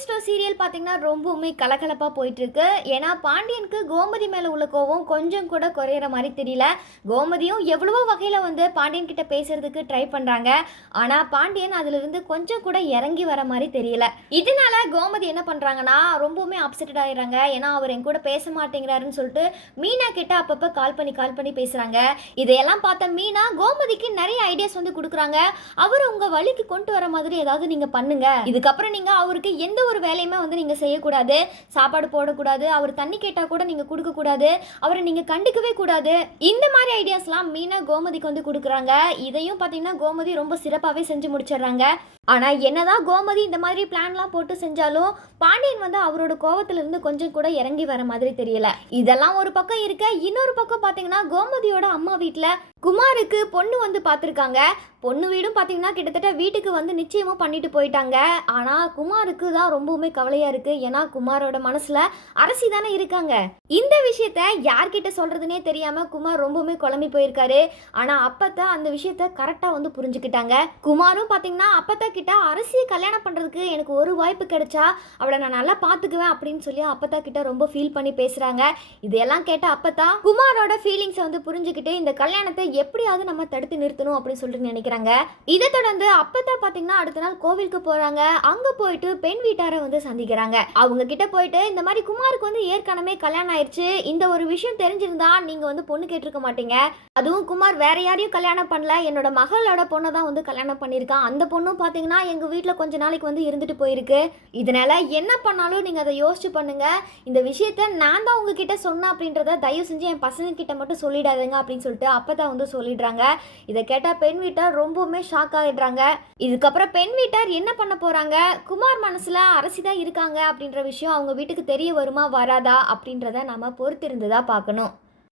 Pandian store serial பார்த்தீங்கன்னா ரொம்பவுமே கலகலப்பாக போயிட்டுருக்கு. ஏன்னா பாண்டியனுக்கு கோமதி மேலே உள்ள கோவம் கொஞ்சம் கூட குறையிற மாதிரி தெரியல. கோமதியும் எவ்வளவோ வகையில் வந்து பாண்டியன் கிட்ட பேசுறதுக்கு ட்ரை பண்ணுறாங்க. ஆனால் பாண்டியன் அதிலிருந்து கொஞ்சம் கூட இறங்கி வர மாதிரி தெரியல. இதனால கோமதி என்ன பண்ணுறாங்கன்னா ரொம்பவுமே அப்செட்டட் ஆயிடுறாங்க. ஏன்னா அவர் என் கூட பேச மாட்டேங்கிறாருன்னு சொல்லிட்டு மீனா கிட்ட அப்பப்போ கால் பண்ணி பேசுகிறாங்க. இதையெல்லாம் பார்த்த மீனா கோமதிக்கு நிறைய ஐடியாஸ் வந்து கொடுக்குறாங்க. அவர் உங்கள் வழிக்கு கொண்டு வர மாதிரி ஏதாவது நீங்கள் பண்ணுங்க. இதுக்கப்புறம் நீங்கள் அவருக்கு எந்த ஒரு வேலையுமே வந்து நீங்கள் செய்யக்கூடாது. சாப்பாடு போடக்கூடாது. அவர் தண்ணி கேட்டால் கூட நீங்கள் கொடுக்கக்கூடாது. அவரை நீங்கள் கண்டுக்கவே கூடாது. இந்த மாதிரி ஐடியாஸ்லாம் மீனா கோமதிக்கு வந்து கொடுக்குறாங்க. இதையும் பார்த்தீங்கன்னா கோமதி ரொம்ப சிறப்பாகவே செஞ்சு முடிச்சிடுறாங்க. ஆனால் என்னதான் கோமதி இந்த மாதிரி பிளான்லாம் போட்டு செஞ்சாலும் பாண்டியன் வந்து அவரோட கோவத்திலிருந்து கொஞ்சம் கூட இறங்கி வர மாதிரி தெரியல. இதெல்லாம் ஒரு பக்கம் இருக்க, இன்னொரு பக்கம் பார்த்தீங்கன்னா கோமதியோட அம்மா வீட்டில் குமாருக்கு பொண்ணு வந்து பார்த்துருக்காங்க. பொண்ணு வீடும் பார்த்தீங்கன்னா கிட்டத்தட்ட வீட்டுக்கு வந்து நிச்சயமும் பண்ணிட்டு போயிட்டாங்க. ஆனால் குமாருக்கு தான் ரொம்பவுமே கவலையாக இருக்குது. ஏன்னா குமாரோட மனசில் அரசி தானே இருக்காங்க. இந்த விஷயத்த யார்கிட்ட சொல்கிறதுனே தெரியாமல் குமார் ரொம்பவுமே குழம்பி போயிருக்காரு. ஆனால் அப்பத்தா அந்த விஷயத்த கரெக்டாக வந்து புரிஞ்சுக்கிட்டாங்க. குமாரும் பார்த்தீங்கன்னா அப்பத்தா கிட்ட அரசியை கல்யாணம் பண்ணுறதுக்கு எனக்கு ஒரு வாய்ப்பு கிடைச்சா அவளை நான் நல்லா பார்த்துக்குவேன் அப்படின்னு சொல்லி அப்பத்தா கிட்ட ரொம்ப ஃபீல் பண்ணி பேசுகிறாங்க. இதையெல்லாம் கேட்ட அப்பத்தா குமாரோட ஃபீலிங்ஸை வந்து புரிஞ்சுக்கிட்டு இந்த கல்யாணத்தை எப்படியாவது நம்ம தடுத்து நிறுத்தணும் அப்படின்னு சொல்லிட்டு நினைக்கிறாங்க. இதை தொடர்ந்து அப்பத்தா பார்த்தீங்கன்னா அடுத்த நாள் கோவிலுக்கு போகிறாங்க. அங்கே போயிட்டு பெண் வீட்டாரை வந்து சந்திக்கிறாங்க. அவங்க கிட்ட போயிட்டு இந்த மாதிரி குமாருக்கு வந்து ஏற்கனவே கல்யாணம் ஆயிடுச்சு, இந்த ஒரு விஷயம் தெரிஞ்சிருந்தா நீங்கள் வந்து பொண்ணு கேட்டிருக்க மாட்டீங்க. அதுவும் குமார் வேற யாரையும் கல்யாணம் பண்ணல, என்னோட மகளோட பொண்ணை தான் வந்து கல்யாணம் பண்ணியிருக்கான். அந்த பொண்ணும் பார்த்தீங்கன்னா எங்கள் வீட்டில் கொஞ்ச நாளைக்கு வந்து இருந்துட்டு போயிருக்கு. இதனால என்ன பண்ணாலும் நீங்கள் அதை யோசிச்சு பண்ணுங்க. இந்த விஷயத்த நான் தான் உங்ககிட்ட சொன்னேன் அப்படின்றத தயவு செஞ்சு என் பசங்க கிட்ட மட்டும் சொல்லிடாதுங்க அப்படின்னு சொல்லிட்டு அப்பதான் வந்து சொல்லிடுறாங்க. இதை கேட்டால் பெண் வீட்டார் ரொம்பவுமே ஷாக் ஆகிடுறாங்க. இதுக்கப்புறம் பெண் வீட்டார் என்ன பண்ண போறாங்க, குமார் மனசுல அரசி தான் இருக்காங்க அப்படின்ற விஷயம் அவங்க வீட்டுக்கு தெரிய வருமா வராதா அப்படின்றத நாம பொறுத்திருந்து தான் பார்க்கணும்.